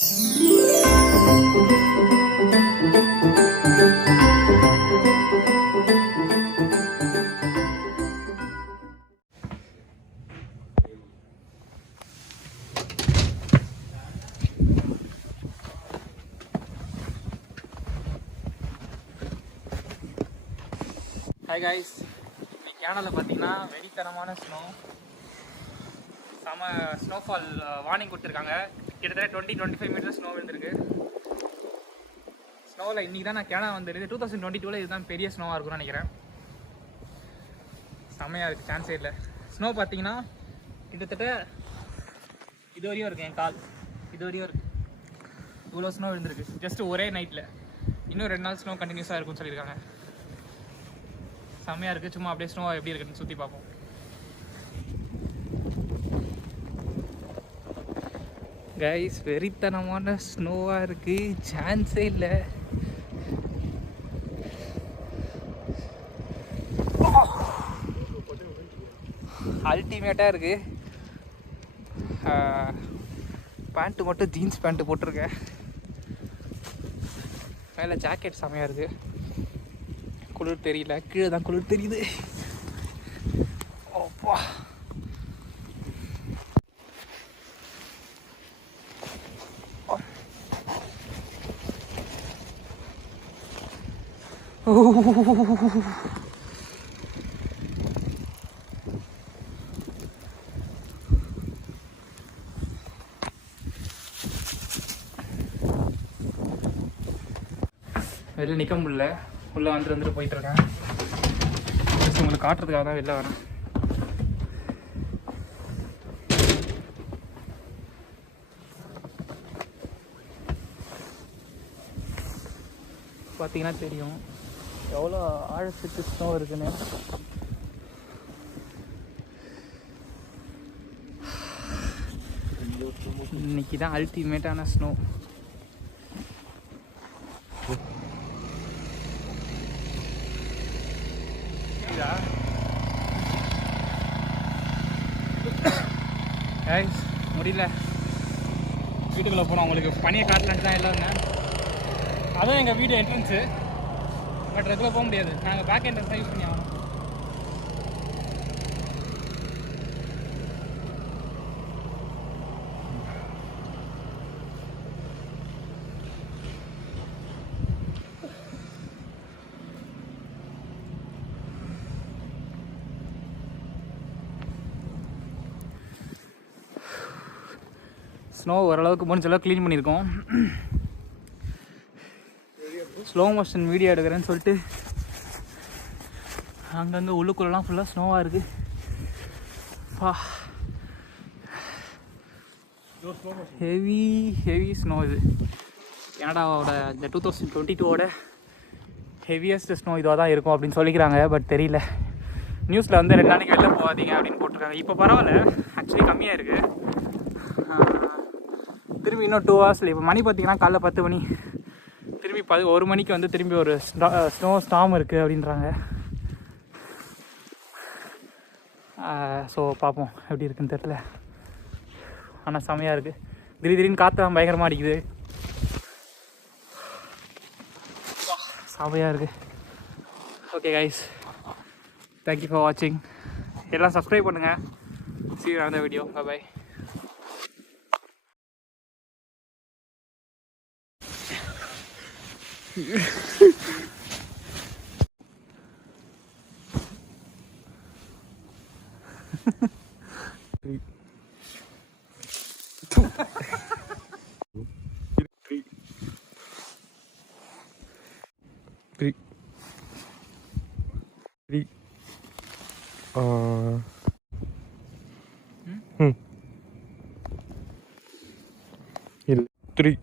Hi guys, இன்னைக்கு கேனலில் பார்த்தீங்கன்னா வெடித்தனமான snowfall warning கொடுத்துருக்காங்க. கிட்டத்தட்ட 20-25 மீட்டர் ஸ்னோ விழுந்திருக்கு. ஸ்னோவில் இன்றைக்கி தான் நான் கேனல் வந்துருக்கு. 2022 இதுதான் பெரிய ஸ்னோவாக இருக்கும்னு நினைக்கிறேன். செம்மையாக இருக்குது, சான்ஸே இல்லை. ஸ்னோ பார்த்தீங்கன்னா கிட்டத்தட்ட இது வரையும் இருக்குது, என் கால் இது வரையும் இருக்குது. இவ்வளோ ஸ்னோ விழுந்திருக்கு ஜஸ்ட் ஒரே நைட்டில். இன்னும் 2 நாள் ஸ்னோ கண்டினியூஸாக இருக்குன்னு சொல்லியிருக்காங்க. செம்மையாக இருக்குது. சும்மா அப்படியே ஸ்னோவாக எப்படி இருக்குன்னு சுற்றி பார்ப்போம். கைஸ், வெறித்தனமான ஸ்னோவாக இருக்குது, சான்ஸே இல்லை. அல்டிமேட்டாக இருக்குது. பேண்ட்டு மட்டும் ஜீன்ஸ் பேண்ட்டு போட்டிருக்கேன். மேலே ஜாக்கெட் செம்மையாக இருக்குது. குளிர் தெரியல, கீழே தான் குளிர் தெரியுது. ஓப்பா, வெளில நிற்க முடியல. உள்ளே வந்துட்டு போயிட்டுருக்கேன். உங்களுக்கு காட்டுறதுக்காக தான் வெளில வரேன். பார்த்தீங்கன்னா தெரியும் எவ்வளோ ஆழத்துக்கு ஸ்னோ இருக்குன்னு. இன்னைக்கு தான் அல்டிமேட்டான ஸ்னோ. முடியல, வீட்டுக்குள்ளே போனோம். உங்களுக்கு பனியை காட்டலான்ட்டு தான் எல்லாம் இருந்தேன். அதுவும் எங்கள் வீடு என்ட்ரன்ஸு. பட் ரெகுலர் போக முடியாது, நாங்கள் பேக் என்ட்ரன்ஸ் தான் யூஸ் பண்ணி ஆகணும். ஸ்னோ ஓரளவுக்கு முடிஞ்சளவு க்ளீன் பண்ணியிருக்கோம். ஸ்லோ மோஷன் வீடியோ எடுக்கிறேன்னு சொல்லிட்டு அங்கங்கே உள்ளுக்குள்ளெல்லாம் ஃபுல்லாக ஸ்னோவாக இருக்குது. ஹெவி ஸ்னோ இது. கனடாவோட இந்த 2022 ஹெவியஸ்ட் ஸ்னோ இதுவாக தான் இருக்கும் அப்படின்னு சொல்லிக்கிறாங்க. பட் தெரியல, நியூஸில் வந்து 2 நாளைக்கு வெளில போகாதீங்க அப்படின்னு போட்டிருக்காங்க. இப்போ பரவாயில்ல, ஆக்சுவலி கம்மியாக இருக்குது. திரும்பி இன்னும் 2 ஹவர்ஸில், இப்போ மணி பார்த்திங்கன்னா காலைல 10 மணி, திரும்பி 1 மணிக்கு வந்து திரும்பி ஒரு ஸ்னோ ஸ்டார்ம் இருக்குது அப்படின்றாங்க. ஸோ பார்ப்போம் எப்படி இருக்குன்னு தெரியல. ஆனால் செமையாக இருக்குது. திடீர்னு காற்று பயங்கரமாக அடிக்குது. செமையாக இருக்குது. ஓகே கைஸ், தேங்க்யூ ஃபார் வாட்சிங். எல்லாம் சப்ஸ்கிரைப் பண்ணுங்கள். see you on the video. Bye bye. Three.